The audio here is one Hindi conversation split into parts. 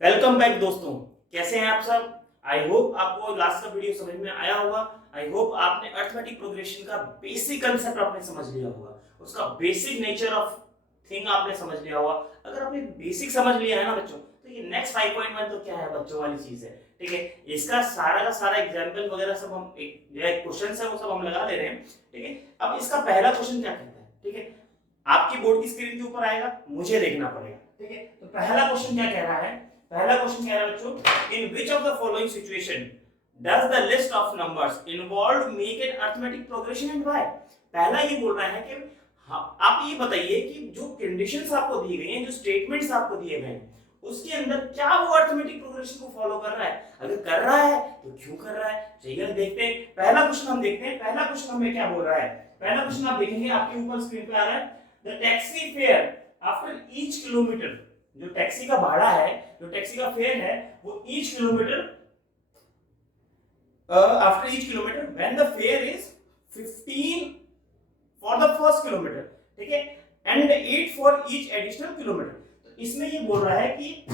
वेलकम बैक दोस्तों। कैसे हैं आप सब। आई होप आपको लास्ट का वीडियो समझ में आया होगा। आई होप आपने अर्थमेटिक प्रोग्रेशन का बेसिक कंसेप्ट आपने समझ लिया होगा, उसका बेसिक नेचर ऑफ थिंग आपने समझ लिया होगा। अगर आपने बेसिक समझ लिया है ना बच्चों, तो ये नेक्स्ट 5.1 तो क्या है, बच्चों वाली चीज है। ठीक है, इसका सारा का सारा एग्जाम्पल वगैरह सब हम जो क्वेश्चन है वो सब हम लगा ले रहे हैं। ठीक है, अब इसका पहला क्वेश्चन क्या कहता है, ठीक है, आपकी बोर्ड की स्क्रीन के ऊपर आएगा, मुझे देखना पड़ेगा। ठीक है, तो पहला क्वेश्चन क्या कह रहा है, पहला क्वेश्चन कह रहा है बच्चों, in which of the following situation does the list of numbers involve make an arithmetic progression and why. पहला ये बोल रहा है कि आप ये बताइए कि जो कंडीशंस आपको दी गई हैं, जो स्टेटमेंट्स आपको दिए गए हैं, उसके अंदर क्या वो अरिथमेटिक प्रोग्रेशन को फॉलो कर रहा है। अगर कर रहा है तो क्यों कर रहा है, चलिए देखते हैं। पहला क्वेश्चन हम देखते हैं, पहला क्वेश्चन हमें क्या बोल रहा है। पहला क्वेश्चन आप देखेंगे, आपके ऊपर स्क्रीन पे आ रहा है, the taxi fare after each kilometre. जो टैक्सी का भाड़ा है, जो टैक्सी का फेयर है, वो each kilometre after each kilometre when the fair is 15 for the first kilometre, ठीक है, and 8 for each additional kilometre. तो इसमें ये बोल रहा है कि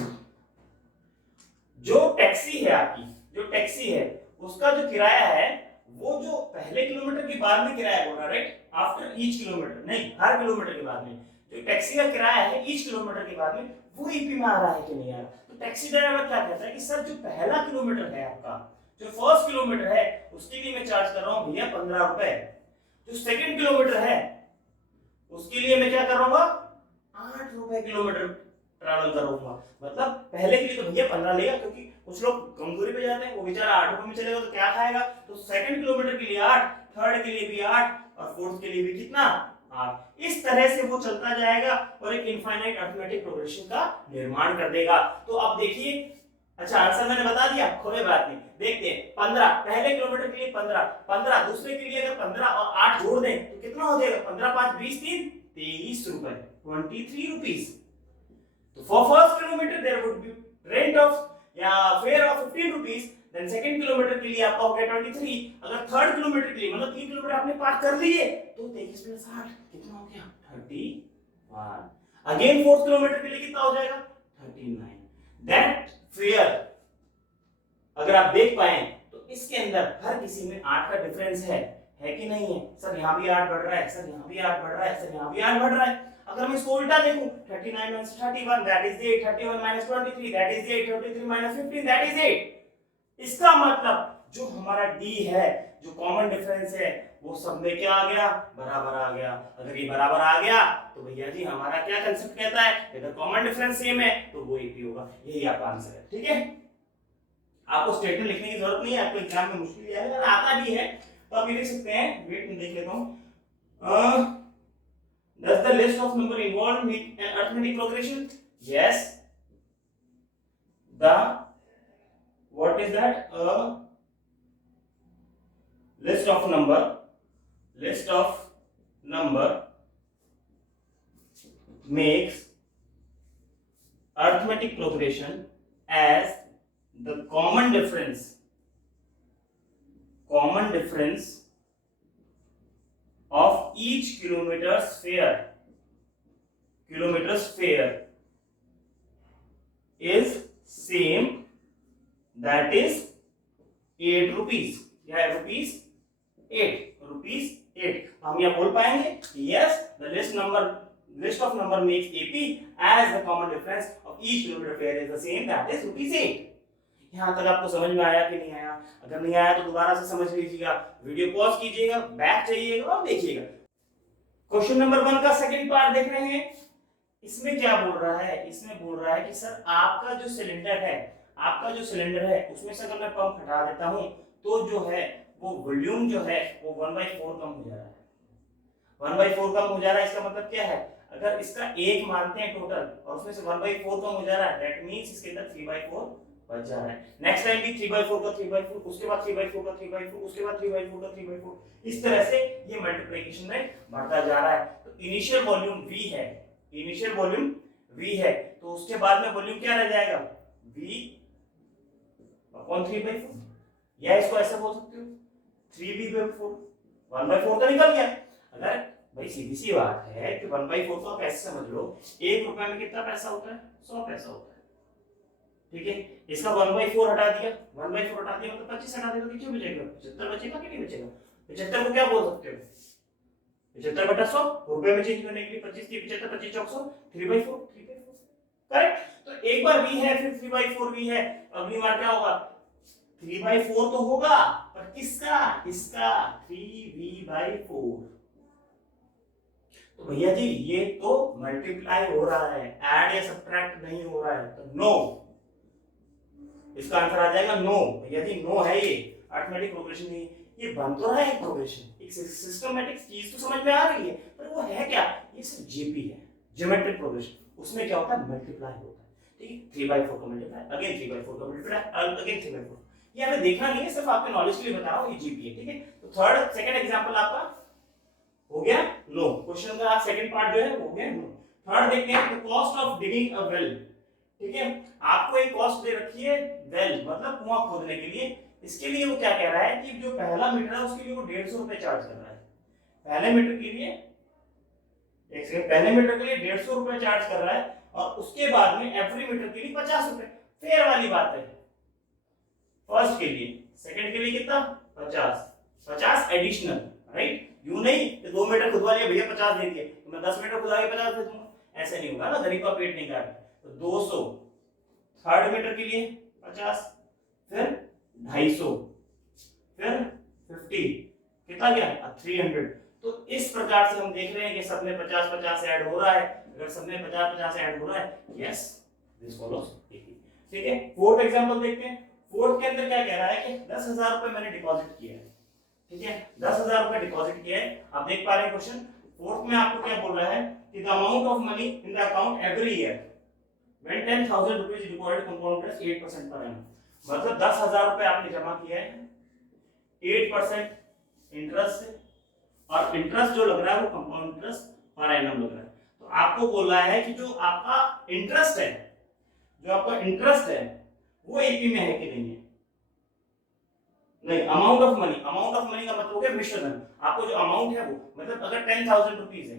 जो टैक्सी है आपकी, जो टैक्सी है उसका जो किराया है, वो जो पहले किलोमीटर के बाद में किराया बोल रहा है, राइट, आफ्टर ईच किलोमीटर नहीं, हर किलोमीटर के बाद में जो टैक्सी का किराया है ईच किलोमीटर के बाद में, वो ईपी में आ रहा है कि नहीं आ रहा। तो टैक्सी ड्राइवर क्या कहता है कि सर जो पहला किलोमीटर है आपका, जो फर्स्ट किलोमीटर है, उसके लिए मैं चार्ज कर रहा हूं भैया 15 रुपए। जो सेकंड किलोमीटर है उसके लिए मैं क्या कर रहा हूँ, 8 रुपए किलोमीटर ट्रैवल करूंगा। मतलब पहले के लिए तो भैया 15 लेगा, क्योंकि कुछ लोग कम दूरी पे जाते हैं, वो बेचारा 8 रुपए में चलेगा तो क्या खाएगा। तो सेकंड किलोमीटर के लिए 8, थर्ड के लिए भी 8, और फोर्थ के लिए भी कितना, 8। इस तरह से वो चलता जाएगा और एक इनफाइनाइट अरिथमेटिक प्रोग्रेशन का निर्माण कर देगा। तो अब देखिए, अच्छा आंसर मैंने बता दिया, कोई बात नहीं, देखते हैं। 15 पहले किलोमीटर के लिए 15, 15 दूसरे के लिए अगर 15 और 8 जोड़ दें तो कितना हो जाएगा, 15 5 20 3 23 रुपए, 23 रुपीस। तो for first kilometer there would be rent of या fare of 15 rupees, then second kilometre के लिए आपका हो गया 23। अगर थर्ड किलोमीटर के लिए मतलब 3 किलोमीटर आपने पार कर लिए तो 23 प्लस 8 कितना हो गया, 31। अगेन फोर्थ किलोमीटर के लिए कितना हो जाएगा, 39। दैट फेयर अगर आप देख पाए तो इसके अंदर हर किसी में 8 का डिफरेंस है कि नहीं है। सर यहाँ भी 8 बढ़ रहा है, सर यहाँ भी 8 बढ़ रहा है, सर यहाँ भी 8 बढ़ रहा है। अगर मैं इसको उल्टा देखूं, 39 minus 31 that is 8, 31 minus 23 that is 8, 33 minus 15 that is 8। इसका मतलब जो हमारा d है, जो कॉमन डिफरेंस है, वो सब में क्या आ गया, बराबर आ गया। अगर ये बराबर आ गया तो भैया जी हमारा क्या कांसेप्ट कहता है, अगर कॉमन डिफरेंस सेम है तो वो एक ही होगा। यही आपका आंसर है। ठीक है, आपको स्टेटमेंट लिखने की जरूरत नहीं है, आपको एग्जाम में मुश्किल है, अगर आता भी है तो आप ये लिख सकते हैं। वेट में देख लेता हूं, does the list of number involved make an arithmetic progression? Yes. The what is that, a list of number makes arithmetic progression as the common difference of each kilometer's fare is same, that is 8 rupees। क्या है, rupees 8। हम यह बोल पाएंगे, yes, the list of number makes AP as the common difference of each kilometer fare is the same, that is rupees 8। यहाँ तक आपको समझ में आया कि नहीं आया? अगर नहीं आया तो दोबारा से समझ लीजिएगा, वीडियो पॉज कीजिएगा, बैक जाइएगा और देखिएगा। क्वेश्चन नंबर 1 का सेकंड पार्ट देख रहे हैं। इसमें क्या बोल रहा है, इसमें बोल रहा है कि सर आपका जो सिलेंडर है, उसमें से अगर मैं पंप हटा देता हूं तो जो है वो वॉल्यूम जो है वो 1/4 कम हो जा रहा है। 1/4 कम हो जा रहा है, इसका मतलब क्या है, अगर इसका 1 मानते हैं टोटल और उसमें से 1/4 कम हो जा रहा है, दैट मींस इसके अंदर 3/4 बच जा रहा है। नेक्स्ट टाइम भी 3/4 का 3/4, उसके बाद 3/4 का 3/4, उसके बाद 3/4 का 3/4, इस तरह से ये मल्टीप्लिकेशन में बढ़ता जा रहा है। तो इनिशियल वॉल्यूम V है, तो उसके बाद में वॉल्यूम क्या रह जाएगा, V/3/4, या इसको ऐसे बोल सकते हो 3V/4, 1/4 तो निकल गया। अगर भाई सीधी सी बात है कि 1/4 को आप ऐसे समझ लो, 1 रुपए में कितना पैसा होता है, 100 पैसा होता है। ठीक है, इसका 1/4 हटा दिया, 1/4 हटा दिया मतलब 25 हटा दिया तो कितना बचेगा, 75 बचेगा कि नहीं बचेगा। 75 को क्या बोल सकते हो, 75/100 रुपए में चेंज करने के लिए 25 3 75 25 चौक 100 3/4 करेक्ट। तो एक बार v है फिर 3/4 v है, अगली बार क्या होगा 3/4 तो होगा पर किसका, इसका 3v/4। तो भैया जी ये तो मल्टीप्लाई हो रहा है, ऐड या सब्ट्रैक्ट नहीं हो रहा है, तो नो, इसका आंसर आ जाएगा नो। भैया जी नो है, ये अरिथमेटिक प्रोग्रेशन नहीं, ये बन तो रहा है प्रोग्रेशन, एक सिस्टमैटिक चीज तो समझ में आ रही है, पर वो है क्या, ये सिर्फ जीपी है, ज्योमेट्रिक प्रोग्रेशन। उसमें क्या होता है, मल्टीप्लाई होता है, ठीक है, 3/4 का मल्टीप्लाई, अगेन 3/4 का मल्टीप्लाई, अगेन 3/4। ये हमें देखना नहीं है, सिर्फ आपके नॉलेज के लिए बता रहा हूं, ये जीपी है, ठीक है। तो थर्ड सेकंड एग्जांपल आपका हो गया नो, क्वेश्चन का सेकंड पार्ट जो है वो हो गया नो। थर्ड देखते हैं, the cost of digging a well, ठीक है, आपको एक कॉस्ट दे रखी है वेल मतलब कुआं खोदने के लिए, इसके लिए वो क्या कह रहा है कि जो पहला मीटर है उसके लिए वो 150 रुपए चार्ज कर रहा है, पहले मीटर के लिए, एक सेकंड, पहले मीटर के लिए 150 रुपए चार्ज कर रहा है, और उसके बाद में एवरी मीटर के लिए 50 रुपए, फेयर वाली बात है। फर्स्ट के लिए, सेकंड के लिए कितना 50 एडिशनल, राइट, यूं नहीं कि 2 मीटर खुदवा लिया भैया 50 दे दिए तो मैं 10 मीटर खुदवा के 50 दे दूंगा, ऐसे नहीं होगा ना, गरीब का पेट नहीं काट। तो 200 थर्ड मीटर के लिए 50, फिर 250, फिर 50, कितना गया 300। तो इस प्रकार से हम देख रहे हैं कि सब में 50 50 ऐड हो रहा है, अगर सब में 50 50 ऐड हो रहा है, यस दिस फॉलोज, ठीक है। फोर्थ एग्जांपल देखते हैं, फोर्थ के अंदर क्या कह रहा है कि 10,000 रुपए मैंने डिपॉजिट किया है, ठीक है, 10,000 रुपए डिपॉजिट किया है। आप देख पा रहे हैं क्वेश्चन फोर्थ में आपको क्या बोल रहा है कि the amount of money in the account every year when 10,000 rupees is deposited compound interest 8% per annum, मतलब 10,000 रुपए आपने जमा किया है 8% इंटरेस्ट, और इंटरेस्ट जो लग रहा है वो कंपाउंड इंटरेस्ट पर एनम लग रहा है। तो आपको बोल रहा है कि जो आपका इंटरेस्ट है, जो आपका इंटरेस्ट है वो एपी में है कि नहीं है, नहीं, amount of money, amount of money का मतलब हो गया मिश्रण, आपको जो अमाउंट है वो मतलब अगर 10,000 रुपीज है,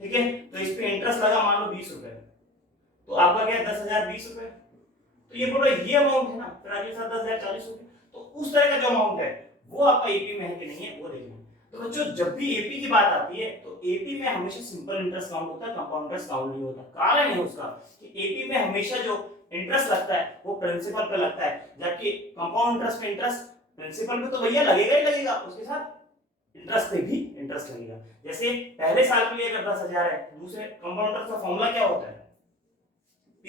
ठीक है, तो इस पे इंटरेस्ट लगा मान लो 20 रुपए, तो आपका क्या है 10,000 20 रुपए, तो ये बोलो ये अमाउंट है ना, फिर आगे साथ 10,000 40 रुपए, तो उस तरह का जो अमाउंट है वो आपका एपी में है कि नहीं है वो देखना। तो बच्चों जब भी एपी की बात आती है तो एपी में हमेशा सिंपल इंटरेस्ट काउंट होता है, कंपाउंड इंटरेस्ट काउंट नहीं होता। कारण है उसका कि एपी में हमेशा जो इंटरेस्ट लगता है वो प्रिंसिपल पे लगता है, जबकि कंपाउंड इंटरेस्ट पे इंटरेस्ट प्रिंसिपल पे तो भैया लगेगा ही लगेगा, उसके साथ इंटरेस्ट पे भी इंटरेस्ट लगेगा। जैसे पहले साल के लिए अगर 10,000 है, दूसरे कंपाउंड इंटरेस्ट का फॉर्मूला क्या होता है, P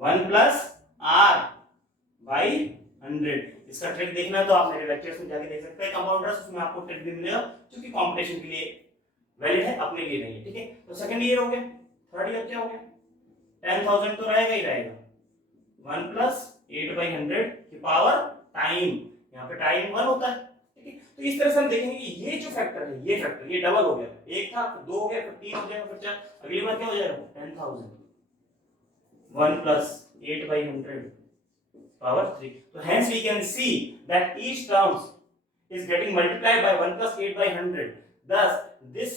1 प्लस R बाई 100। इसका ट्रिक देखना है तो आप मेरे लेक्चर्स में जाके देख सकते हैं, कंपाउंड इंटरेस्ट, उसमें आपको ट्रिक भी मिलेगा जो कि कंपटीशन के लिए वैलिड है, अपने लिए नहीं है, ठीक है। तो सेकंड ईयर हो गया, थर्ड ईयर क्या हो गया, 10,000 तो रहेगा ही रहेगा, 1 प्लस 8/100 की पावर टाइम, यहाँ पे टाइम 1 होता है, ठीक है। तो इस तरह से हम देखेंगे कि ये जो फैक्टर है, ये फैक्टर ये डबल हो गया, एक था फिर 2 हो गया फिर 3 हो जाएगा फिर 4, अगली बार क्या हो जाएगा 10,000 1 plus 8/100 power 3. So hence we can see that each terms is getting multiplied by 1 plus 8/100. Thus this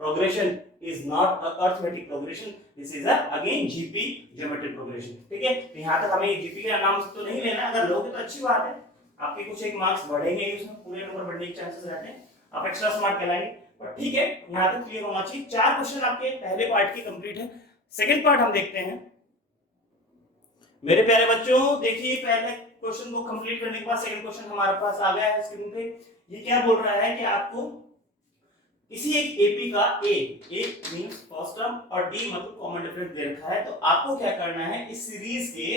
progression is not a arithmetic progression. This is a again GP geometric progression. ठीक है, तो यहाँ तक हमें GP के नाम से तो नहीं लेना, अगर लोगे तो अच्छी बात है, आपके कुछ एक मार्क्स बढ़ेंगे, उसमें पूरे नंबर बढ़ने के चांसेस रहते हैं, आप एक्स्ट्रा स्मार्ट कहलाएंगे, पर ठीक है यहाँ तक क्लियर होना चाहिए। 4 क्वेश्चन आपके पहले पार्ट के कंप्लीट है। सेकंड पार्ट हम देखते हैं मेरे प्यारे बच्चों। देखिए पहले क्वेश्चन को कंप्लीट करने के बाद सेकंड क्वेश्चन हमारे पास आ गया है स्क्रीन पे। ये क्या बोल रहा है कि आपको किसी एक एपी का ए मींस फर्स्ट टर्म और डी मतलब कॉमन डिफरेंस दे रखा है, तो आपको क्या करना है इस सीरीज के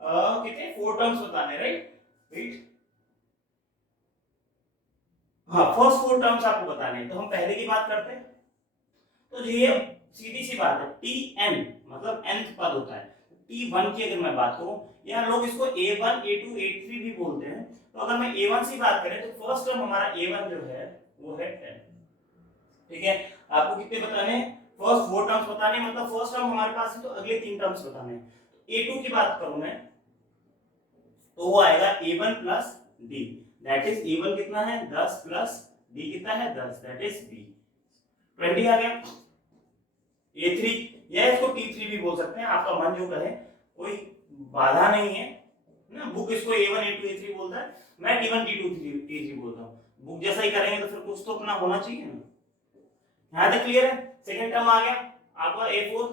कितने 4 टर्म्स बताने, राइट, हाँ फर्स्ट 4 टर्म्स आपको बताने हैं। तो हम पहले की बात करते हैं, तो ये सीधी सी बात है, टी एन मतलब nth पद होता है, T1 की अगर मैं बात करूं, यहाँ लोग इसको A1, A2, A3 भी बोलते हैं, तो अगर मैं A1 से बात करें तो फर्स्ट टर्म हमारा A1 जो है वो है 10, ठीक है। आपको कितने बताने हैं, फर्स्ट 4 टर्म्स बताने, मतलब फर्स्ट टर्म हमारे पास है तो अगले 3 टर्म्स बताने हैं। तो A2 की बात करूं मैं तो वो आएगा A1 plus D, that is A1 कितना है 10 प्लस D कितना है 10, दैट इज B 20 आ गया। A3 या इसको T3 भी बोल सकते हैं, आपका मन जो कहे, कोई बाधा नहीं है ना। बुक इसको A1 A2 A3 बोलता है, मैं T1 T2 T3 बोलता हूँ। बुक जैसा ही करेंगे तो फिर कुछ तो अपना होना चाहिए ना। यहाँ तक क्लियर है? सेकंड टर्म आ गया आपका A4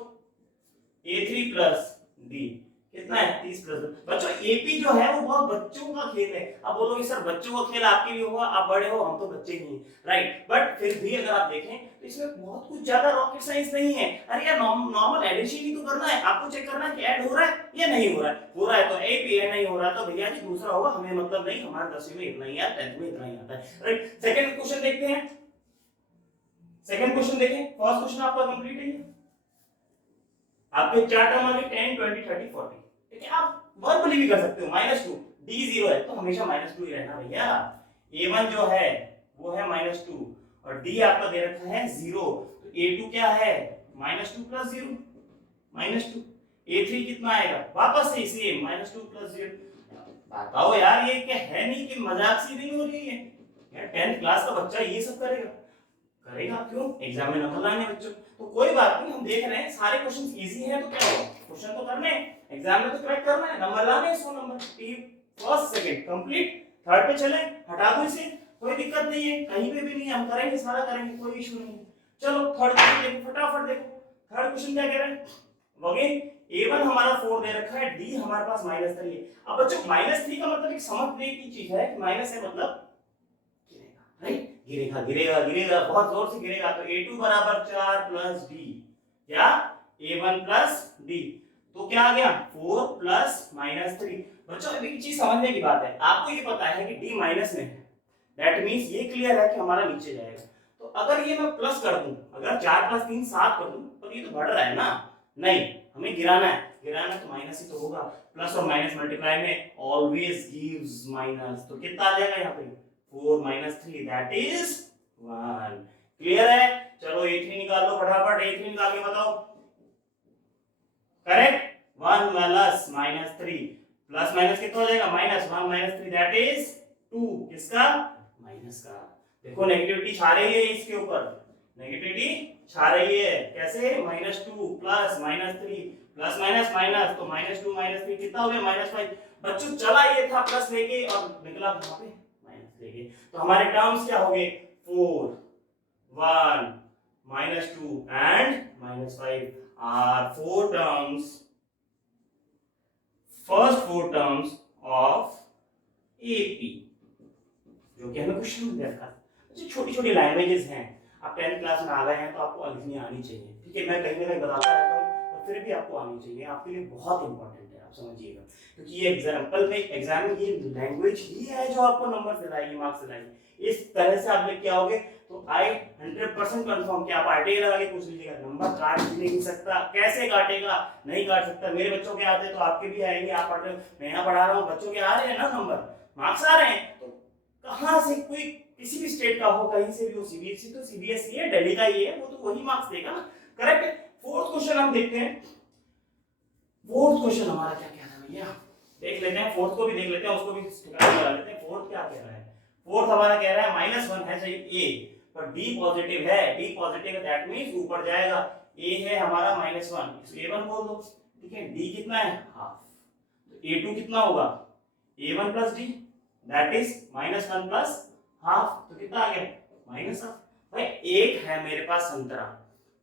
A3 प्लस D कितना है 30 प्लस। बच्चों एपी जो है वो बहुत बच्चों का खेल है। अब बोलोगे सर बच्चों का खेल आपके लिए होगा, आप बड़े हो, हम तो बच्चे ही हैं, राइट। बट फिर भी अगर आप देखें तो इसमें बहुत कुछ ज्यादा रॉकेट साइंस नहीं है। अरे यार नॉर्मल एडिशन ही तो करना है, आपको चेक करना है कि ऐड हो रहा है या नहीं हो रहा है। हो रहा है तो एपी है, नहीं हो रहा तो भैया जी दूसरा होगा, हमें मतलब नहीं, हमारा 10वीं में इतना ही है, 10th में इतना ही आता है, राइट। सेकंड क्वेश्चन देखते हैं। सेकंड क्वेश्चन देखें, फर्स्ट क्वेश्चन आपका कंप्लीट है। आपके चार टर्म आ गए 10 20 30 40, ठीक है। आप वर्बली भी कर सकते हो। -2 d 0 है तो हमेशा -2 ही रहना भैया। a1 जो है वो है -2 और d आपका दे रखा है 0, तो a2 क्या है -2 प्लस 0 -2। a3 कितना आएगा वापस से सेम -2 प्लस 0। बताओ यार ये क्या है, नहीं कि मजाक सी नहीं हो रही है यार। 10th क्लास का बच्चा ये सब करेगा? करेगा क्यों? एग्जाम में नंबर लाने बच्चों। तो कोई बात नहीं, हम देख रहे हैं सारे क्वेश्चंस इजी हैं तो क्या होगा, क्वेश्चन तो करने हैं, एग्जाम में तो क्रैक करना है, नंबर लाने 100 number. T first second complete. Third पे चले, हटा दो इसे, कोई दिक्कत नहीं है, कहीं पे भी नहीं, हम करेंगे, सारा करेंगे, कोई इशू नहीं है। चलो थर्ड क्वेश्चन देखो, फटाफट देखो। थर्ड क्वेश्चन क्या कह रहा है? अगेन a1 हमारा 4 दे रखा है, d हमारे पास -3 है। अब बच्चों -3 का मतलब एक समझने की चीज है कि माइनस है मतलब गिरेगा, राइट। गिरेगा गिरेगा गिरेगा, बहुत जोर से गिरेगा। तो a2 बराबर 4 प्लस d, क्या a1 प्लस d, तो क्या आ गया 4 प्लस -3। बच्चों अभी एक चीज समझने की बात है, आपको ये पता है कि d माइनस में है, दैट मींस ये क्लियर है कि हमारा नीचे जाएगा। तो अगर ये मैं प्लस कर दूं, अगर 4 प्लस 3 7 कर दूं, तो ये तो बढ़ रहा है ना, नहीं हमें गिराना है, गिराना तो माइनस ही तो होगा। प्लस और माइनस मल्टीप्लाई में ऑलवेज गिव्स माइनस, तो कितना आ जाएगा यहाँ पे 4 - 3 दैट इज 1। क्लियर है? चलो a3 निकालो फटाफट, a3 निकाल के बताओ। करेक्ट, 1 प्लस -3 प्लस माइनस कितना हो जाएगा -1 - 3 दैट इज 2। किसका? माइनस का। देखो नेगेटिविटी छा रही है इसके ऊपर, नेगेटिविटी छा रही है। कैसे? -2 प्लस -3 प्लस माइनस माइनस, तो -2 -3 कितना हो गया -5। बच्चों चला ये था प्लस लेके और निकला कहां पे माइनस लेके। तो हमारे टर्म्स क्या हो गए 4 1 -2 and -5 are four terms, first four terms of AP, जो कि हमें क्वेश्चन में दिया था। छोटी छोटी लैंग्वेजेस हैं, आप 10th क्लास में आ गए हैं तो आपको लिखनी आनी चाहिए, ठीक है। मैं कहीं ना कहीं बताता रहता हूँ और फिर भी आपको आनी चाहिए, आपके लिए बहुत इंपॉर्टेंट है, आप समझिएगा। क्योंकि ये एग्जाम्पल में एग्जाम में ये लैंग्वेज ही है जो आपको नंबर दिलाएगी, मार्क्स दिलाएगी। इस तरह से आप लिख के आओगे तो आई 100% कंफर्म कि आप आरटीए लगा के पूछ लीजिएगा, नंबर काट भी नहीं सकता। कैसे काटेगा? नहीं काट सकता। मेरे बच्चों के आते तो आपके भी आएंगे, आप पढ़ रहे हो, मैं यहाँ पढ़ा रहा हूँ, बच्चों के आ रहे हैं ना नंबर, मार्क्स आ रहे हैं, तो कहाँ से कोई किसी भी स्टेट का हो, कहीं से भी हो, सीबीएसई तो सीबीएसई है, दिल्ली का ही है, वो तो वही मार्क्स देगा ना, करेक्ट है। फोर्थ क्वेश्चन हम देखते हैं। फोर्थ क्वेश्चन हमारा क्या कह रहा है भैया, देख लेते हैं, फोर्थ को भी देख लेते हैं, उसको भी ठिकाने लगा लेते हैं। फोर्थ क्या कह रहा है? फोर्थ हमारा कह रहा है -1 है सही ए, पर d पॉजिटिव है, d पॉजिटिव है दैट मींस ऊपर जाएगा। a है हमारा -1, इसको a1 बोल दो, ठीक है। d कितना है हाफ, तो a2 कितना होगा a1 plus d that is -1 plus half, तो कितना आ गया -हाफ। भाई एक है मेरे पास संतरा,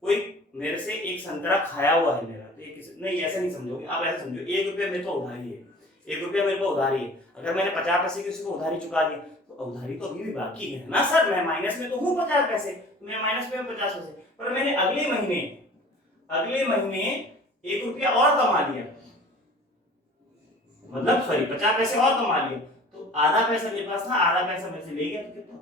कोई मेरे से एक संतरा खाया हुआ है मेरा, तो ये नहीं ऐसे नहीं समझोगे आप, ऐसे समझो 1 रुपया मेरे को उधारी है, 1 रुपया मेरे को उधारी है। अगर मैंने 50 पैसे किसी को उधारी चुका दी तो उधारी तो अभी भी बाकी है ना सर, मैं माइनस में तो हूँ 50 पैसे, मैं माइनस में 50 पैसे, पर मैंने अगले महीने 1 रुपया और कमा लिया, मतलब सॉरी 50 पैसे और कमा लिए, तो आधा पैसा मेरे पास था, आधा पैसा मेरे से ले गया, तो कितना?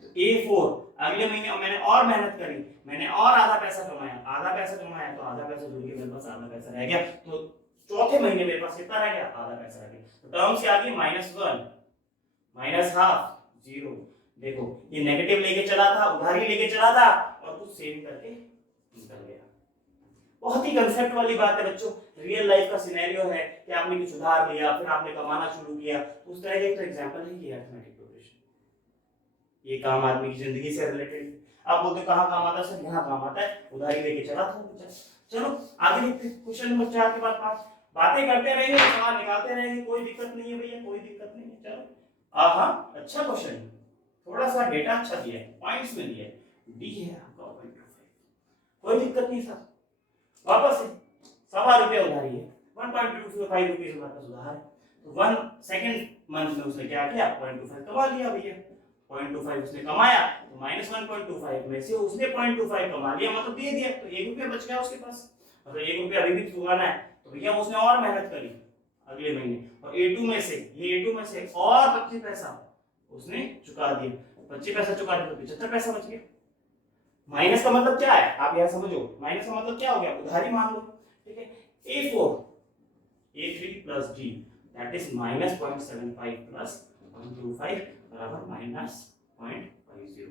तो A4 अगले महीने मैंने और मेहनत करी, मैंने और आधा पैसा कमाया, तो आधा पैसा जुड़ के मेरे पास आधा पैसा रह गया, तो चौथे महीने मेरे पास कितना रह गया? आधा पैसा रह गया। तो टर्म्स क्या आ गई -1 -हाफ 0। देखो ये नेगेटिव लेके चला था, उधारी लेके चला था और कुछ सेव करके निकल गया। बहुत ही कंसेप्ट वाली बात है बच्चों, रियल लाइफ का सिनेरियो है कि आपने कुछ उधार लिया, फिर आपने कमाना शुरू किया, उस तरह का एक तो एग्जांपल है ये अरिथमेटिक प्रोग्रेशन, ये काम आदमी की जिंदगी से रिलेटेड। आप बोलते कहाँ काम आता है सर, यहाँ काम आता है, उधारी लेके चला था बच्चा। चलो आगे देखते हैं क्वेश्चन नंबर 4 के बाद 5। बातें करते रहेंगे, सवाल निकालते रहेंगे, कोई दिक्कत नहीं है भैया, कोई दिक्कत नहीं है। चलो हाँ अच्छा क्वेश्चन, थोड़ा सा डेटा अच्छा दिया है, पॉइंट्स में दिया है, डी है आपका 1.25, कोई दिक्कत नहीं सर। वापस से ₹1.25 उधारी है, 1.25 रुपीज हमारे पास उधार है, तो 1 सेकंड मंथ में उसने क्या किया, 0.25 कमा लिया भैया। 0.25 उसने कमाया तो माइनस 1.25 में से उसने 0.25 कमा लिया, मतलब दे दिया, तो ₹1 बच गया उसके पास, मतलब ₹1 अभी भी चुकाना है, तो भैया उसने और मेहनत करी अगले महीने, और A2 में से, ये A2 में से और 25 पैसा उसने चुका दिया, 25 पैसा चुका दिया तो 75 पैसा बच गया। माइनस का मतलब क्या है आप यहाँ समझो, माइनस का मतलब क्या हो गया, उधारी मान लो, ठीक है। A4 A3 plus D that is minus 0.75 plus 0.25 बराबर माइनस 0.50,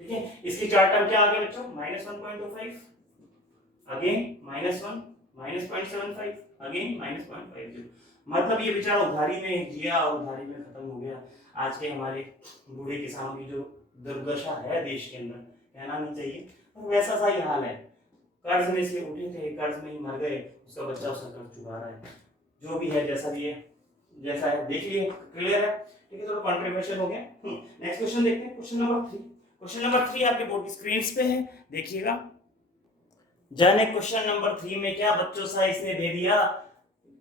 ठीक है। इसकी चार टर्म क्या आ गया बच्चों, minus 1.25 again minus 1 minus 0.75 again minus 0.50, मतलब ये बेचारा उधारी में जिया और उधारी में खत्म हो गया। आज के हमारे बूढ़े किसानों की जो दुर्दशा है देश के अंदर, कहना नहीं चाहिए, और वैसा सा ही हाल है। कर्ज में से उठे थे, कर्ज में ही मर गए, उसका बच्चा उसका कर्ज चुका रहा है, जो भी है जैसा भी है, जैसा है देख लिए, क्लियर है, ठीक है। थोड़ा कंट्रीब्यूशन हो गया। नेक्स्ट क्वेश्चन देखते हैं, क्वेश्चन नंबर 3। क्वेश्चन नंबर 3 आपके बोर्ड की स्क्रीन पे है, देखिएगा। जाने क्वेश्चन नंबर 3 में क्या बच्चों सा इसने दे दिया,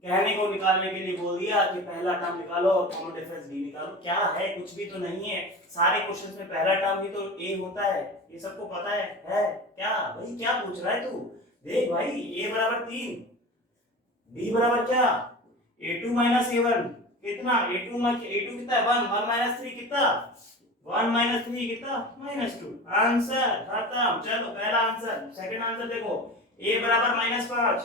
कहने को निकालने के लिए बोल दिया कि पहला टर्म निकालो और कॉमन डिफरेंस डी निकालो। क्या है, कुछ भी तो नहीं है, सारे क्वेश्चंस में पहला टर्म भी तो ए होता है, ये सबको पता है क्या भाई, क्या पूछ रहा है तू, देख भाई a बराबर 3, b बराबर क्या a2 माइनस a1 कितना, a2 कितना है 1, 1 माइनस 3 कितना, 1 माइनस 3 कितना -2, आंसर खत्म। चलो पहला आंसर, सेकंड आंसर देखो, a बराबर -5,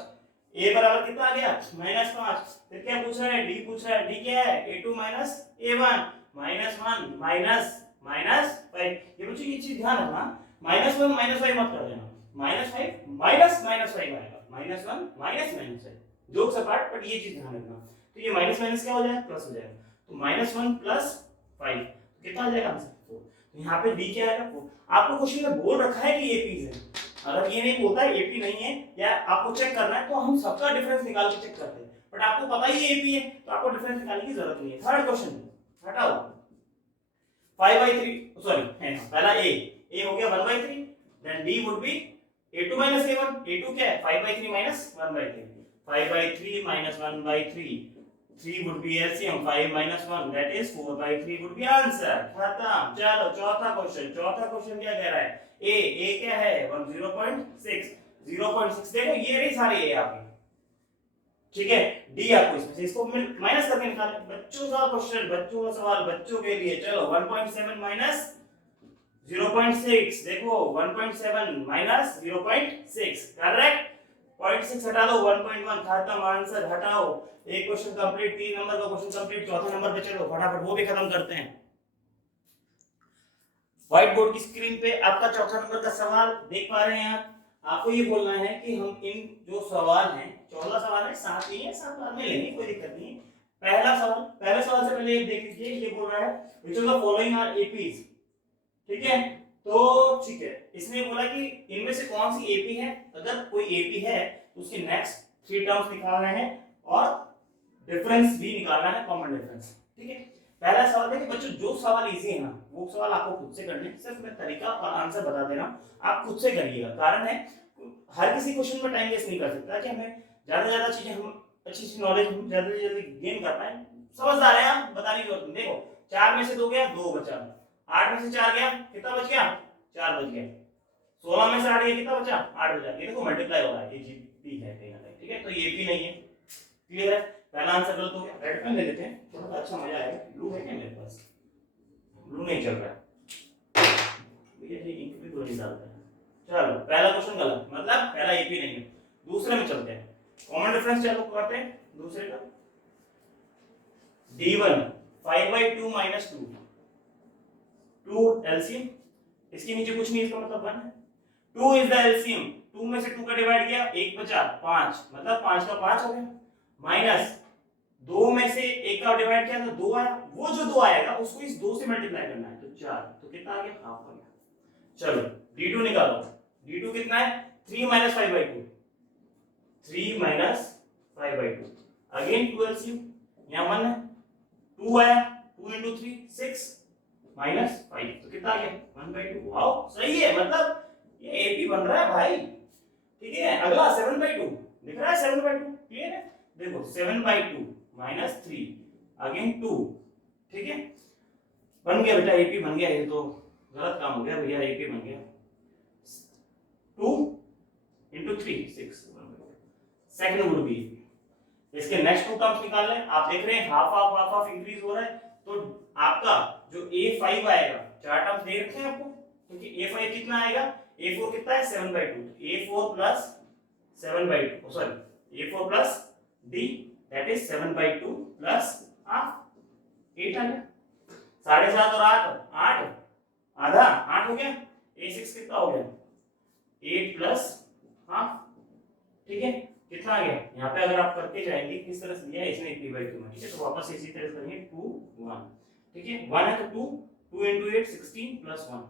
a बराबर कितना आ गया -5, फिर क्या पूछ रहा है, d पूछ रहा है, d क्या है a2 माइनस a1 -1 माइनस 5। ये बच्चों ये चीज ध्यान रखना, -1 -5 मत कर देना, -5 -5 आएगा, -1 -5 जोक्स अपार्ट, बट ये चीज ध्यान रखना। तो ये माइनस माइनस क्या हो जाएगा, प्लस हो जाएगा, तो -1 + 5 कितना आ जाएगा आंसर 4। तो यहाँ पे d क्या आएगा 4। आपको क्वेश्चन में बोल रखा है कि एपी है, अगर ये नहीं बोलता है एपी नहीं है या आपको चेक करना है तो हम सबका डिफरेंस निकाल के चेक करते हैं, बट आपको पता ही एपी है तो आपको डिफरेंस निकालने की जरूरत नहीं है। थर्ड क्वेश्चन हटाओ, 5/3 सॉरी है पहला a हो गया 1/3, then d would be a2 minus a1, a2 क्या है 5/3 minus 1/3, 5/3 minus 1/3, 3 would be LCM, 5 minus 1 that is 4/3 would be answer। खत्म। चलो चौथा क्वेश्चन क्या कह रहा है, a क्या है 0.6 देखो ये रही सारी a आपकी, ठीक है। d आपको इसमें से इसको माइनस करके निकालें, बच्चों का क्वेश्चन, बच्चों का सवाल, बच्चों के लिए। चलो 1.7 माइनस 0.6 देखो 1.7 माइनस 0.6 करेक्ट, 0.6 हटा दो 1.1 खत्म, आंसर हटाओ। एक क्वेश्चन कंप्लीट, 3 नंबर का क्वेश्चन कंप्लीट। चौथा नंबर पे चलो फटाफट वो भी खत्म करते हैं। व्हाइट बोर्ड की स्क्रीन पे आपका चौथा नंबर का सवाल देख पा रहे हैं आप। आपको ये बोलना है कि हम इन जो सवाल हैं, 14 सवाल है, 7 नहीं है, 7 बाद में लेंगे, कोई दिक्कत नहीं है। पहले सवाल से पहले देख लीजिए, ये बोल रहा है which of the following are APs, ठीक है। तो ठीक है, इसने बोला कि इनमें से कौन सी एपी है, अगर कोई एपी है तो उसके नेक्स्ट 3 टर्म्स निकालना है और डिफरेंस भी निकालना है, कॉमन डिफरेंस, ठीक है। पहला सवाल देखिए बच्चों, जो सवाल इजी है ना वो सवाल आपको खुद से करने, सिर्फ मैं तरीका और आंसर बता दे रहा हूं, आप खुद से करिएगा। कारण है हर किसी क्वेश्चन में टाइम वेस्ट नहीं कर सकता, कि हमें ज्यादा ज्यादा चीजें, हम अच्छी नॉलेज हम ज्यादा जल्दी गेन कर पाए। समझदार है आप, बताने की जरूरत नहीं। देखो 4 में से 2 गया, 2 बचा, 8 में से 4 गया, कितना बच गया 4 बच गया, 16 में से 8 गया, कितना बचा 8 बचा। ये देखो मल्टीप्लाई हो रहा है, ये जीपी है कहीं ना कहीं, ठीक है। तो ये भी नहीं है, क्लियर है। पहला आंसर गलत हो गया। रेड पेन ले लेते हैं, थोड़ा अच्छा मजा आएगा। ब्लू है क्या मेरे पास, ब्लू नहीं चल रहा है, ये इंक भी तो नहीं डालता है। चलो पहला क्वेश्चन गलत, मतलब पहला एपी नहीं है। दूसरे में चलते हैं, कॉमन डिफरेंस चलो करते हैं दूसरे का। d1 5/2 minus 2 2 एलसीएम, इसके नीचे कुछ नहीं, इसका मतलब 1 है। 2 इज द एलसीएम, 2 में से 2 का डिवाइड किया, 1 बचा 5, मतलब 5 का 5 हो गया, माइनस 2 में से 1 का डिवाइड किया तो 2 आया, वो जो 2 आएगा उसको इस 2 से मल्टीप्लाई करना है, तो 4, तो कितना आ गया हाफ आ गया। चलो d2 निकालो, d2 कितना है 3 माइनस 5/2, 3 माइनस 5/2, अगेन 2 एलसीएम, यहाँ 1 है, 2 आया, 2 into 3 6 माइनस 5, तो कितना आ गया 1/2। वाओ सही है, मतलब ये एपी बन रहा है भाई। ठीक है, अगला 7/2 दिख रहा है, 7/2 क्लियर है। देखो 7/2 माइनस 3 अगेन 2, ठीक है बन गया बेटा एपी बन गया। ये तो गलत काम हो गया भैया, एपी बन गया 2 into 3 6, सेकंड वुड बी। इसके नेक्स्ट टू टर्म्स निकाल लें, आप देख रहे हैं हाफ हाफ इंक्रीज हो रहा है, तो आपका जो a5 आएगा, चार टर्म्स दे रखे हैं आपको, क्योंकि a5 कितना आएगा, a4 कितना है 7/2, a4 plus 7/2, sorry a4 plus d that is 7/2 plus half 8 आ गया, 7.5 और 8 आधा 8 हो गया, a6 कितना हो गया 8 प्लस हाफ, ठीक है कितना आ गया। यहाँ पे अगर आप करके जाएंगे किस तरह से लिया इसने p/2 में, ठीक है तो वापस इसी तरह से करेंगे 2 1, ठीक है 1 है तो 2 into 8 16 प्लस 1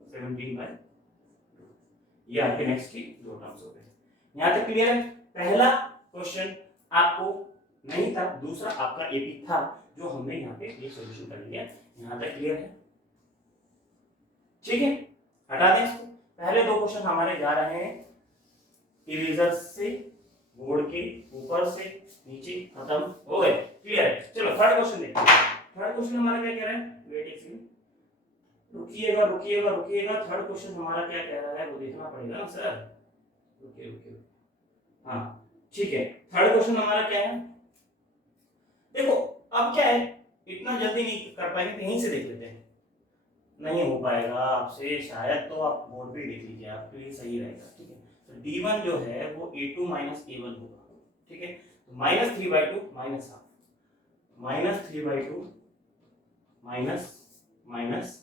17/2, ये आपके नेक्स्ट की दो टर्म्स हो गए। यहाँ तक क्लियर है। पहला क्वेश्चन आपको नहीं था, दूसरा आपका एपी था जो हमने यहाँ पे ये सॉल्यूशन कर लिया, यहाँ तक क्लियर है, ठीक है हटा दें इसको। पहले दो क्वेश्चन हमारे जा रहे हैं इरेजर से, बोर्ड के ऊपर से नीचे खत्म हो गए, क्लियर है। चलो थर्ड क्वेश्चन देखते हैं। थर्ड क्वेश्चन हमारा क्या कह रहा है, वेट एक सेकंड, रुकिएगा रुकिएगा रुकिएगा, थर्ड क्वेश्चन हमारा क्या कह रहा है वो देखना पड़ेगा ना सर, रुकिए रुकिए, हाँ ठीक है। थर्ड क्वेश्चन हमारा क्या है, देखो अब क्या है, इतना जल्दी नहीं कर पाएंगे तो यहीं से देख लेते हैं, नहीं हो पाएगा आपसे शायद, तो आप बोर्ड पे देख लीजिए, आपके लिए सही रहेगा, ठीक है। तो d1 जो है वो a2 माइनस a1 होगा, ठीक है तो minus 3/2 minus half, minus 3/2 minus minus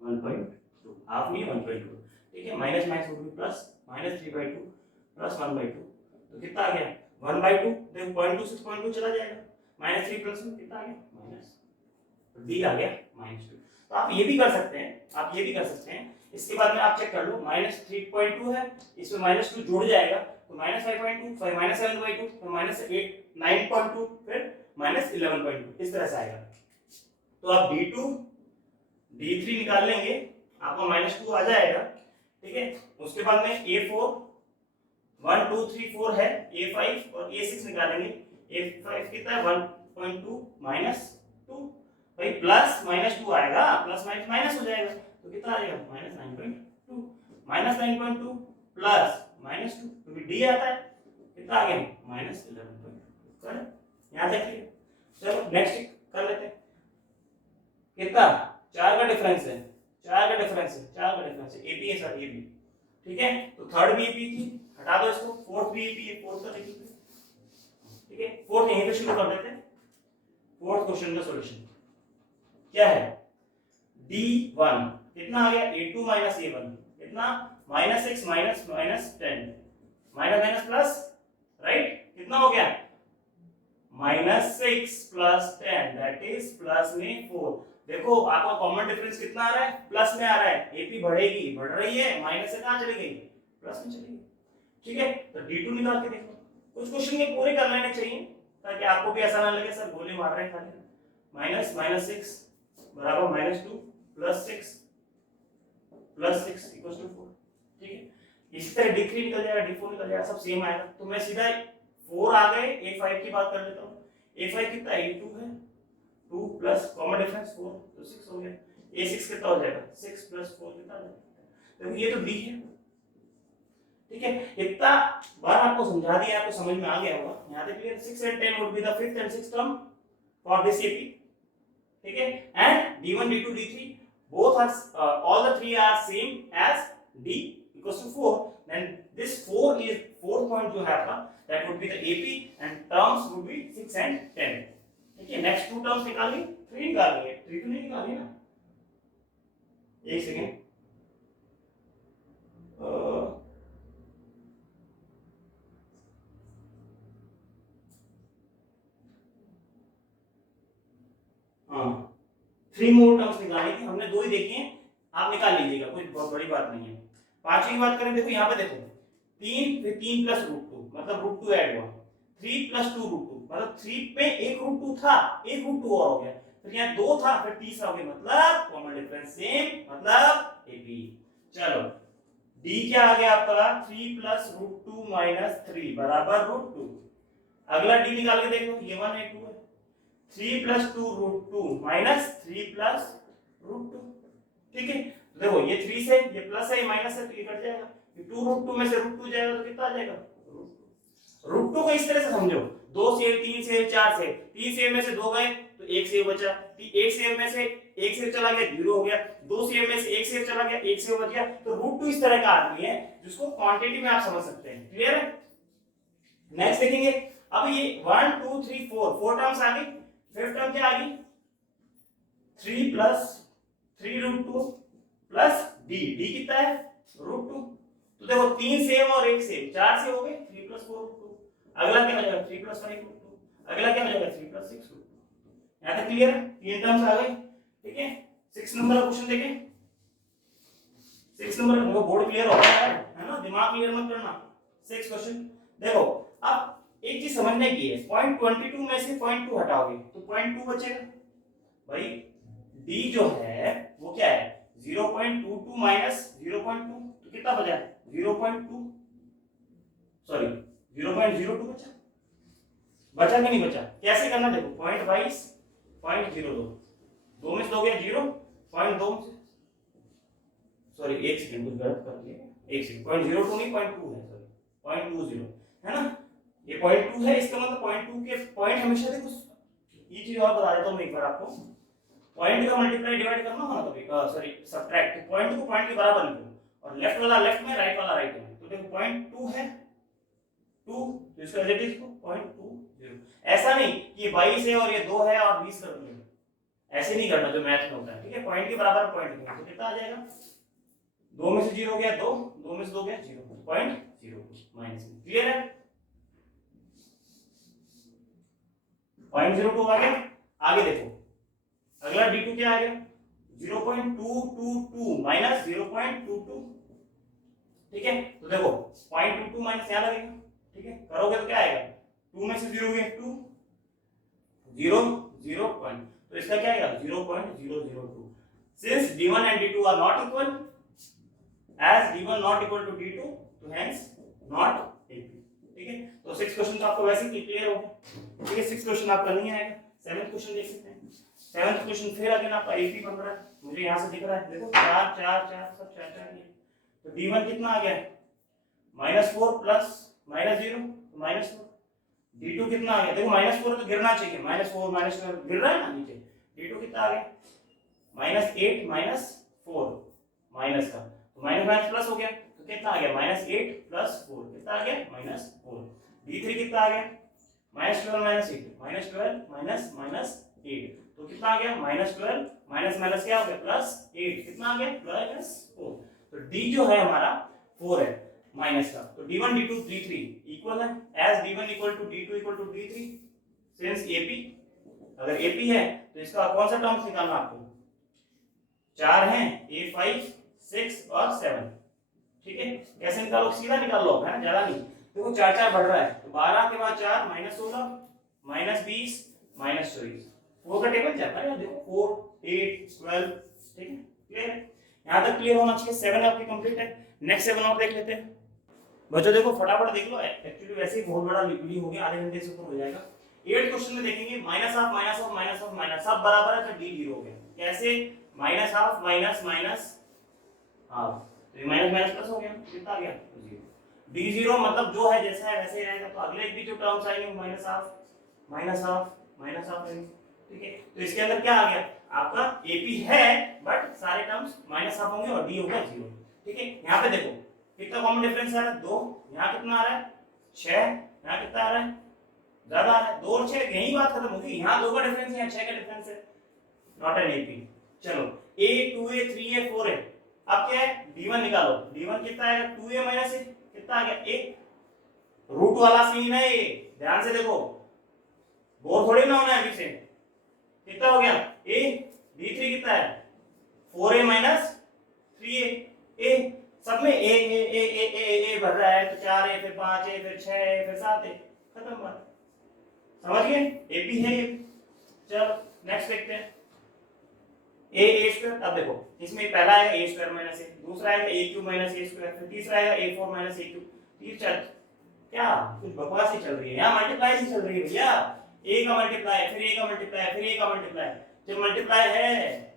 1/2, half नहीं 1/2, ठीक है माइनस माइनस हो गया प्लस, माइनस 3/2 प्लस 1/2, तो कितना आ गया 1/2, देखो 0.2 से 0.2 चला जाएगा, माइनस 3 प्लस में कितना आ गया माइनस, डी आ गया -2। तो आप ये भी कर सकते हैं, आप ये भी कर सकते हैं, इसके बाद में आप चेक कर लो -3.2 है, इसमें -2 जुड़ जाएगा तो -5.2, फिर -7/2, फिर -8 9.2, फिर -11.2, इस तरह से आएगा। तो आप d2 d3 निकाल लेंगे, आपको -2 आ जाएगा, ठीक है। उसके बाद में a4 1 2 3 4 है, a5 और a6 निकालेंगे, a5 कितना है 1.2 -2, भाई प्लस -2 आएगा, प्लस माइनस माइनस हो जाएगा, तो कितना आ जाएगा -9.2, -9.2 प्लस -2, क्योंकि डी आता है, कितना आ गया -11.2, कर यहां तक क्लियर। चलो नेक्स्ट कर लेते हैं, कितना 4 का डिफरेंस है, 4 का डिफरेंस है, 4 का डिफरेंस है, एपी है सर एपी, ठीक है तो थर्ड भी एपी थी, हटा दो इसको, फोर्थ भी एपी है, फोर्थ का देखिए, ठीक है फोर्थ यहीं पे शुरू कर देते हैं। फोर्थ क्वेश्चन का सॉल्यूशन क्या है, d1 कितना आ गया a2 माइनस a1, कितना -6 minus minus 10 minus minus plus, right कितना हो गया -6 प्लस 10 दैट इज प्लस में 4। देखो आपका कॉमन डिफरेंस कितना आ रहा है, प्लस में आ रहा है, एपी बढ़ेगी, बढ़ रही है, माइनस से कहां चली गई प्लस में चली गई, ठीक है। तो d2 निकाल के देखो, कुछ क्वेश्चन ये पूरे कर लेने चाहिए ताकि आपको भी ऐसा ना लगे सर गोली मार रहे हैं खाली, -6 बराबर -2 प्लस 6 इक्वल्स टू 4, ठीक है। इसी तरह d3 निकल जाएगा, d4 निकल जाएगा, सब सेम आएगा, तो मैं सीधा 4 आ गए, a5 की बात कर लेता हूं, a5 कितना a2 है, 2 प्लस कॉमन डिफरेंस 4 तो 6 हो गया, a6 कितना हो जाएगा 6 प्लस 4 कितना हो जाएगा, देखो ये तो d है, ठीक है। इतना बार आपको समझा दिया, आपको समझ में आ गया होगा, यहां तक clear. 6 and 10 would be the fifth and sixth term for this AP, ठीक है। and d1 d2 d3 both are all the three are same as d equals to 4, then this 4 is fourth point जो है आपका, that would be the AP and terms would be 6 and 10, ठीक है। नेक्स्ट टू टर्म्स निकालिए, 3 निकालिए, 3 तो नहीं निकालिए ना, एक सेकेंड, हाँ 3 मोर टर्म्स निकालने की, हमने 2 ही देखी हैं, आप निकाल लीजिएगा, कोई बहुत बड़ी बात नहीं है। पांचवी की बात करें, देखो यहाँ पे देखो 3 फिर 3 प्लस रूट टू मतलब रूट टू ऐड हुआ, 3 प्लस 2 रूट टू मतलब 3 पे एक रूट टू था, एक रूट टू और हो गया, फिर यहाँ 2 था फिर तीसरा हो गया, मतलब कॉमन डिफरेंस सेम, मतलब एपी। चलो डी क्या आ गया आपका 3 प्लस रूट टू माइनस 3 बराबर रूट टू। अगला डी निकाल के देख लो, ये 1 है 2 है, 3 plus 2 root two minus 3 plus root two. ठीक है, तो देखो ये 3 से ये प्लस है ये माइनस है तो ये कट जाएगा, ये 2 रूट 2 में से रूट 2 जाएगा तो कितना आ जाएगा रूट 2 को इस तरह से समझो, 2 सेव 3 सेव 4 सेव, 3 सेव में से 2 गए तो 1 सेव बचा, 1 सेव में से 1 सेव चला गया 0 हो गया, 2 सेव में से 1 सेव चला गया 1 सेव बच गया। तो रूट 2 इस तरह का आदमी है जिसको क्वांटिटी में आप समझ सकते हैं। क्लियर है? नेक्स्ट देखेंगे, अब ये 1 2 3 4 टर्म्स आ गई, फिफ्थ टर्म क्या आ गई 3 plus 3 root 2 plus d, d कितना है रूट 2। तो देखो 3 सेव और 1 सेव 4 से हो गए 3 प्लस 4 रूट 2। अगला क्या हो जाएगा 3 प्लस 5 रूट 2, अगला क्या हो जाएगा 3 प्लस 6 रूट 2। यहां तक क्लियर है? तीन टर्म्स आ गई। ठीक है, 6 नंबर का क्वेश्चन देखें, 6 नंबर का बोर्ड क्लियर हो गया है ना, दिमाग क्लियर मत करना। 6 क्वेश्चन देखो, अब एक चीज समझने की है, पॉइंट 22 में से पॉइंट 2 हटाओगे तो पॉइंट 2 बचेगा भाई, डी जो है वो क्या है 0.22 माइनस 0.2 तो कितना बचा 0.2 सॉरी 0.02 बचा, बचा कि नहीं बचा? कैसे करना देखो, पॉइंट वाइज पॉइंट 02 2 में से 2 गया 0 पॉइंट 2 से सॉरी 1 सेकंड कुछ गलत कर दिया, 1 सेकंड पॉइंट 02 नहीं पॉइंट 2 है, सॉरी पॉइंट 20 है ना, ये पॉइंट 2 है, इसका मतलब पॉइंट 2 के पॉइंट हमेशा देखो, ये चीज और बता देता हूं मैं एक बार आपको, पॉइंट का मल्टीप्लाई डिवाइड करना हो ना कभी सॉरी सब्ट्रैक्ट, तो पॉइंट को पॉइंट के बराबर लिखो और लेफ्ट वाला लेफ्ट में राइट वाला राइट में, तो देखो पॉइंट 2 है 2 तो इसका रिलेटिव को पॉइंट 20। ऐसा नहीं कि ये 22 है और ये 2 है और 20 कर दिया, ऐसे नहीं करना जो मैथ में होता है। ठीक है, पॉइंट के बराबर पॉइंट लिखो तो कितना आ जाएगा 2 में से 0 गया 2, 2 में से 2 गया 0 पॉइंट 0 माइनस। क्लियर है? पॉइंट 02 आ गया। आगे देखो अगला d2 क्या आ गया 0.222 माइनस 0.22। ठीक है, तो देखो 0.22 माइनस यहां लगेगा, ठीक है करोगे तो क्या आएगा 2 में से 0 गया 2 0 0 पॉइंट, तो इसका क्या आएगा 0.002। Since d1 and d2 are not equal, as d1 not equal to d2 तो hence not equal। ठीक है, तो 6 क्वेश्चन तो आपको वैसे ही क्लियर हो गया। ठीक है, 6 क्वेश्चन आपका नहीं आएगा। 7th क्वेश्चन देख सकते हैं। 7th क्वेश्चन फिर अगेन आपका एपी बन रहा है, मुझे यहां से दिख रहा है देखो 4 4 4 सब 4 4 ये, तो d1 कितना आ गया -4 प्लस -0 -4, d2 कितना आ गया देखो -4 तो गिरना चाहिए, -4 -12 गिर रहा है ना नीचे, d2 कितना आ गया -8 -4 माइनस का, तो माइनस माइनस प्लस हो गया तो कितना आ गया -8 प्लस 4 कितना आ गया -4। d3 कितना आ गया -12 -8 तो कितना आ गया -12 माइनस माइनस क्या हो गया +8 कितना आ गया +4। तो d जो है हमारा 4 है माइनस का, तो d1 d2 d3 इक्वल है, as d1 equal to d2 equal to d3 since ap, अगर ap है तो इसका कौन सा टर्म्स निकालना आपको, 4 हैं a5 6 और 7। ठीक है, कैसे निकालो सीधा निकाल लो है ज्यादा नहीं, देखो 4 4 बढ़ रहा है तो 12 के बाद 4 -16 -20 -24 4 का टेबल चलता है देखो 4 8 12। ठीक है, क्लियर है? यहां तक क्लियर होना चाहिए। 7 आपकी कंप्लीट है। नेक्स्ट 7 और देख लेते हैं बच्चों, देखो फटाफट देख लो, एक्चुअली वैसे ही बहुत बड़ा वीडियो हो गया, आधे घंटे से ऊपर हो जाएगा। 8 क्वेश्चन में देखेंगे minus half minus half minus half minus सब बराबर है तो डी 0 हो गया, कैसे minus half minus minus half, तो ये माइनस माइनस प्लस हो गया कितना आ गया 0, डी 0 मतलब जो है जैसा है वैसे ही रहेगा, तो अगले भी जो टर्म्स आएंगे minus half minus half minus half रहेंगे। ठीक है, तो इसके अंदर क्या आ गया आपका एपी है बट सारे टर्म्स माइनस हाफ होंगे और डी होगा 0। ठीक है, यहाँ पे देखो कितना कॉमन डिफरेंस आ रहा है 2, यहाँ कितना आ रहा है 6, यहाँ कितना आ रहा है ज्यादा आ रहा है 2 और 6, यही बात खत्म होगी, यहाँ 2 का डिफरेंस है यहाँ 6 का डिफरेंस है, नॉट एन एपी। चलो a 2a 3a 4a, अब क्या है d1 निकालो, d1 कितना आएगा 2a माइनस a कितना आ गया a, रूट वाला सीन है ये, ध्यान से देखो बोर थोड़ी ना होना है अभी से, कितना हो गया a d3 कितना है 4a माइनस 3a a सब में ए भर रहा है, तो 4a फिर 5a फिर 6a फिर 7a, खत्म बात। समझ गए? एपी है ये। चलो नेक्स्ट देखते हैं ए स्क्वायर। अब देखो इसमें पहला आएगा ए स्क्वायर माइनस ए, दूसरा आएगा ए क्यूब माइनस ए स्क्वायर, फिर तीसरा आएगा ए फोर माइनस ए क्यूब। क्या कुछ बकवास ही चल रही है यहाँ, मल्टीप्लाई ही चल रही है भैया। ए का मल्टीप्लाई फिर ए का मल्टीप्लाई फिर ए का मल्टीप्लाई, जब मल्टीप्लाई है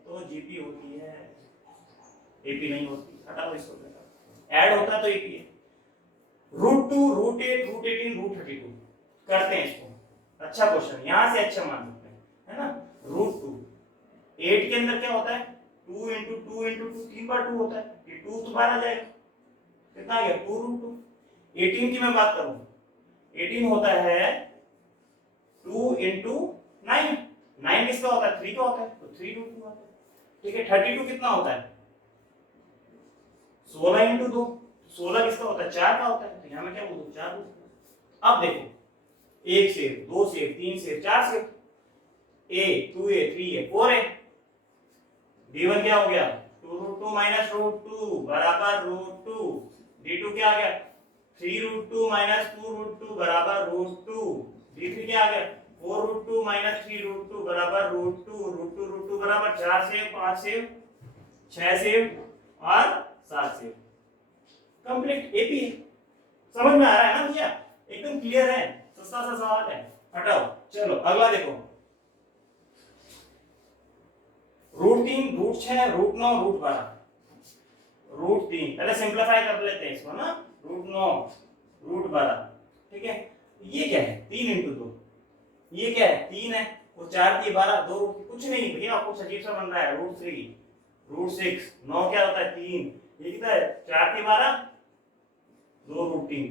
तो जीपी होती है, एपी नहीं होती। हटाओ इसको, ऐड होता है तो एपी है। √2 √8 √18 √32 करते हैं इसको। अच्छा क्वेश्चन, यहां से अच्छा मान सकते हैं, है ना। √2 8 के अंदर क्या होता है 2 × 2 × 2 3 बार 2 होता है, ये 2 तो बाहर आ जाएगा, कितना आ गया 2 √2। 18 की मैं बात करूं, 18 होता है 2 × 9, 9 किसका होता है 3 का होता है, तो 3 √2 आता है। ठीक है 32 कितना होता है 16 × 2, 16 किसका होता है 4 का होता है, तो यहां मैं क्या बोलूं 4 √2। अब देखो 1 save 2 save 3 save 4 save, a 2a 3a 4a, d1 क्या हो गया 2 √2 माइनस √2 बराबर √2, d2 क्या आ गया 3 √2 माइनस 2 √2 बराबर √2, d3 क्या आ गया 4 √2 माइनस 3 √2 बराबर √2, √2 बराबर 4 सेव 5 सेव 6 सेव और 7 सेव। कंप्लीट एपी है। समझ में आ रहा है ना भैया, एकदम क्लियर है, सस्ता सा सवाल है। हटाओ, चलो अगला देखो √3 √6 √9 √12 √3, पहले सिंपलीफाई कर लेते हैं इसको ना, √9 √12। ठीक है ये क्या है 3 × 2, ये क्या है 3 है, वो 4 3 12 2 कुछ नहीं भैया, कुछ अजीब सा बन रहा है √3 √6 9 क्या होता है 3, ये कितना है 4 3 12 2 √3,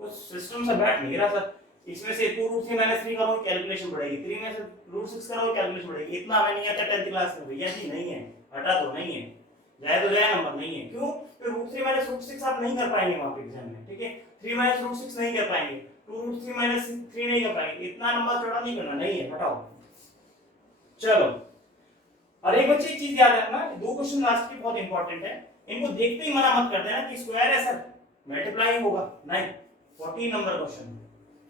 कुछ सिस्टम से बैठ नहीं रहा सर। इसमें से 2 √3 - 3 करोगे कैलकुलेशन बढ़ेगी, 3 में से √6 करोगे कैलकुलेशन बढ़ेगी। इतना हमें नहीं आता 10th क्लास में भैया जी, नहीं है, हटा दो, नहीं है, जाए तो जाए नंबर नहीं है। क्यों? तो √3 - √6 आप नहीं कर पाएंगे वहां पे एग्जाम में। ठीक है 3 - √6 नहीं कर पाएंगे, 2 √3 - 3 नहीं कर पाएंगे, इतना नंबर चौड़ा नहीं करना, नहीं है, हटाओ। चलो और एक बच्चे एक चीज याद रखना, दो क्वेश्चन लास्ट के बहुत इंपॉर्टेंट है, इनको देखते ही मना मत कर देना कि स्क्वायर है सर मल्टीप्लाई होगा, नहीं। 14 नंबर क्वेश्चन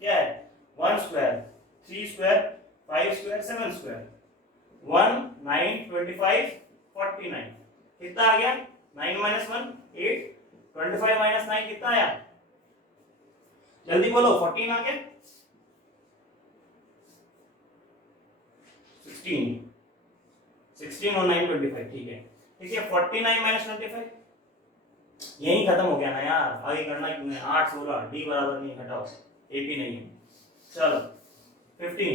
क्या है 1 स्क्वायर 3 स्क्वायर 5 स्क्वायर 7 स्क्वायर 1 9 25 49, कितना आ गया 9 - 1 8 25 - 9 कितना आया, जल्दी बोलो 14 आ गया 16 और 9 25। ठीक है 49 - 25 यही खत्म हो गया ना यार, आगे करना क्यों है 8 16 डी बराबर नहीं, हटाओ एपी नहीं है। चलो 15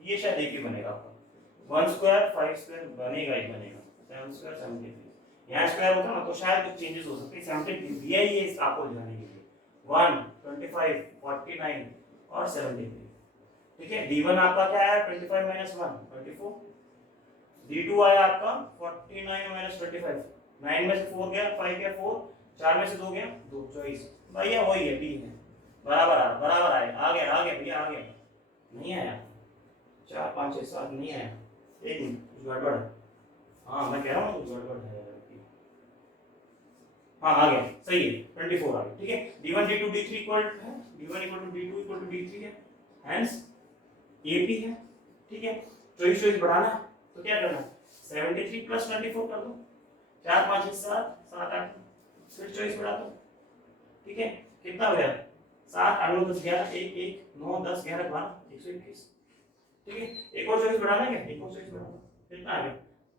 ये शायद एपी बनेगा आपका, 1 स्क्वायर 5 स्क्वायर बनेगा ही बनेगा, 7 स्क्वायर 73, यहाँ स्क्वायर होता ना तो शायद कुछ चेंजेस हो सकते हैं। 73 दिया ही है आपको जाने के लिए, 1 25 49 और 73। ठीक है d1 आपका क्या है 25 - 1 24, d2 आया आपका 49 - 25, 9 में से 4 गया 5 गया 4, 4 में से 2 गया 2, चॉइस भैया वही है, बी है, बराबर आए, आ गया भैया आ गया, नहीं आया 4 5 6 7 नहीं आया, एक मिनट कुछ गड़बड़ है, हाँ मैं कह रहा हूँ कुछ गड़बड़ है, हाँ आ गया सही है 24 आ गया। ठीक है d1 d2 d3 इक्वल है, d1 = d2 = d3 है, हेंस एपी है। ठीक है चॉइस बढ़ाना है तो क्या करना है 73 + 24 कर दो, 4 5 6 7 7 8, फिर चॉइस बढ़ा दो। ठीक है कितना हो गया 7 8 9 10 11 1 1 9 10 11 12 121। ठीक है एक और चॉइस बढ़ाना है क्या, एक और चॉइस बढ़ाना, कितना आ गया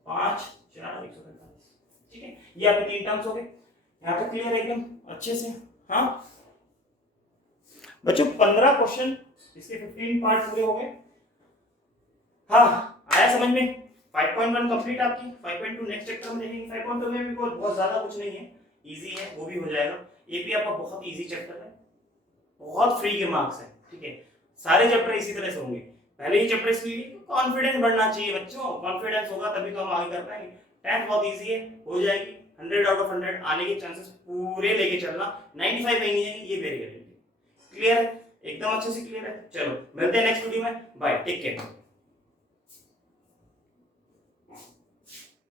5 4 145। ठीक है ये आपके 3 टर्म्स हो गए, यहाँ पे क्लियर है एकदम अच्छे से। हाँ बच्चों 15 क्वेश्चन इसके 15 पार्ट पूरे हो गए। हाँ आया समझ में, 5.1 कंप्लीट आपकी, 5.2 नेक्स्ट चैप्टर में देखेंगे। 5.2 में भी बहुत ज्यादा कुछ नहीं है, इजी है, वो भी हो जाएगा। एपी आपका बहुत इजी चैप्टर है, बहुत फ्री के मार्क्स है। ठीक है सारे चैप्टर इसी तरह से होंगे, पहले ही चैप्टर इसलिए कॉन्फिडेंस बढ़ना चाहिए बच्चों, कॉन्फिडेंस होगा तभी तो हम आगे कर पाएंगे। 10th बहुत इजी है, हो जाएगी, 100 आउट ऑफ 100 आने के चांसेस पूरे लेके चलना, 95 नहीं है ये वेरी करेंगे। क्लियर है एकदम अच्छे से क्लियर है। चलो मिलते हैं नेक्स्ट वीडियो में, बाय टेक केयर।